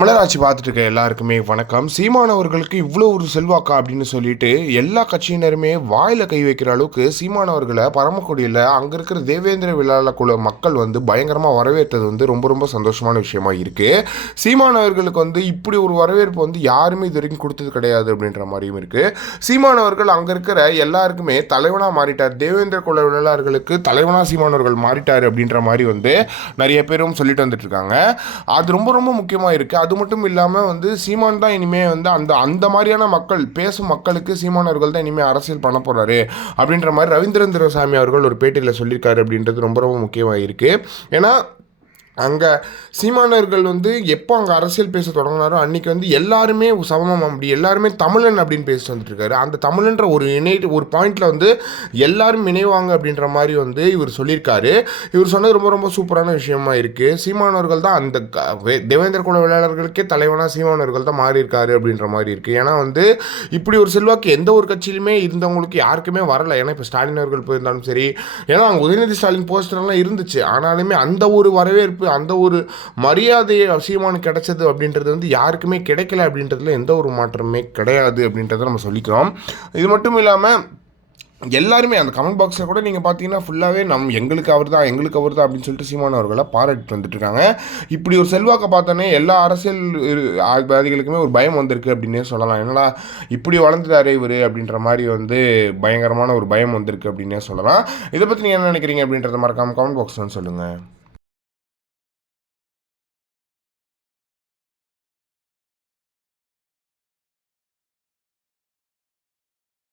மலராட்சி பார்த்துட்டு இருக்க எல்லாருக்குமே வணக்கம். சீமானவர்களுக்கு இவ்வளோ ஒரு செல்வாக்கா அப்படின்னு சொல்லிட்டு எல்லா கட்சியினருமே வாயில் கை வைக்கிற அளவுக்கு சீமானவர்களை பரமக்குடியில் அங்கே இருக்கிற தேவேந்திர விழால குழு மக்கள் வந்து பயங்கரமாக வரவேற்றது வந்து ரொம்ப ரொம்ப சந்தோஷமான விஷயமா இருக்குது சீமானவர்களுக்கு வந்து இப்படி ஒரு வரவேற்பு வந்து யாருமே இது வரைக்கும் கொடுத்தது கிடையாது அப்படின்ற மாதிரியும் இருக்குது சீமானவர்கள் அங்கே இருக்கிற எல்லாருக்குமே தலைவனாக மாறிட்டார். தேவேந்திர குல விழாளர்களுக்கு தலைவனாக சீமானவர்கள் மாறிட்டார் அப்படின்ற மாதிரி வந்து நிறைய பேரும் சொல்லிட்டு வந்துட்டு இருக்காங்க. அது ரொம்ப ரொம்ப முக்கியமாக இருக்குது அது மட்டும் இல்லாமல் வந்து சீமான் தான் இனிமேல் வந்து அந்த அந்த மாதிரியான மக்கள் பேசும் மக்களுக்கு சீமானவர்கள் தான் இனிமேல் அரசியல் பண்ண போகிறாரு அப்படின்ற மாதிரி ரவீந்திரந்திர சாமி அவர்கள் ஒரு பேட்டியில் சொல்லியிருக்காரு அப்படின்றது ரொம்ப ரொம்ப முக்கியமாக இருக்குது ஏன்னா அங்கே சீமானவர்கள் வந்து எப்போ அங்கே அரசியல் பேச தொடங்கினாரோ அன்றைக்கி வந்து எல்லாருமே சமமம் அப்படி எல்லாருமே தமிழன் அப்படின்னு பேசிட்டு வந்துட்டுருக்காரு. அந்த தமிழன்ற ஒரு இணை ஒரு பாயிண்டில் வந்து எல்லாரும் இணைவாங்க அப்படின்ற மாதிரி வந்து இவர் சொல்லியிருக்காரு. இவர் சொன்னது ரொம்ப ரொம்ப சூப்பரான விஷயமா இருக்குது சீமானவர்கள் தான் அந்த க- தேவேந்திர குல விளையாளர்களுக்கே தலைவனாக சீமானவர்கள் தான் மாறி இருக்காரு அப்படின்ற மாதிரி இருக்குது ஏன்னா வந்து இப்படி ஒரு செல்வாக்கு எந்த ஒரு கட்சியிலுமே இருந்தவங்களுக்கு யாருக்குமே வரல. ஏன்னா இப்போ ஸ்டாலின் அவர்கள் போயிருந்தாலும் சரி ஏன்னா அங்கே உதயநிதி ஸ்டாலின் போஸ்டர்லாம் இருந்துச்சு. ஆனாலுமே அந்த ஒரு வரவேற்பு அந்த ஒரு மரியாதையை சீமானுக்கு கிடைச்சது அப்படின்றது வந்து யாருக்குமே கிடைக்கல அப்படின்றதுல எந்த ஒரு மாற்றமே கிடையாது அப்படின்றத நம்ம சொல்லிக்கிறோம். இது மட்டும் இல்லாமல் எல்லாருமே அந்த கமெண்ட் பாக்ஸில் கூட நீங்கள் பார்த்தீங்கன்னா ஃபுல்லாகவே நம் எங்களுக்கு அவர் தான் எங்களுக்கு அவர் தான் அப்படின்னு சொல்லிட்டு சீமான் அவர்களை பாராட்டிட்டு வந்துட்டு இருக்காங்க இப்படி ஒரு செல்வாக்கை பார்த்தோன்னே எல்லா அரசியல் இரு- வாதிகளுக்குமே ஒரு பயம் வந்திருக்கு அப்படின்னே சொல்லலாம். என்னடா இப்படி வளர்ந்துட்டாரு இவர் அப்படின்ற மாதிரி வந்து பயங்கரமான ஒரு பயம் வந்திருக்கு அப்படின்னே சொல்லலாம். இதை பற்றி நீங்கள் என்ன நினைக்கிறீங்க அப்படின்றத மறக்காமல் கமெண்ட் பாக்ஸ் சொல்லுங்கள்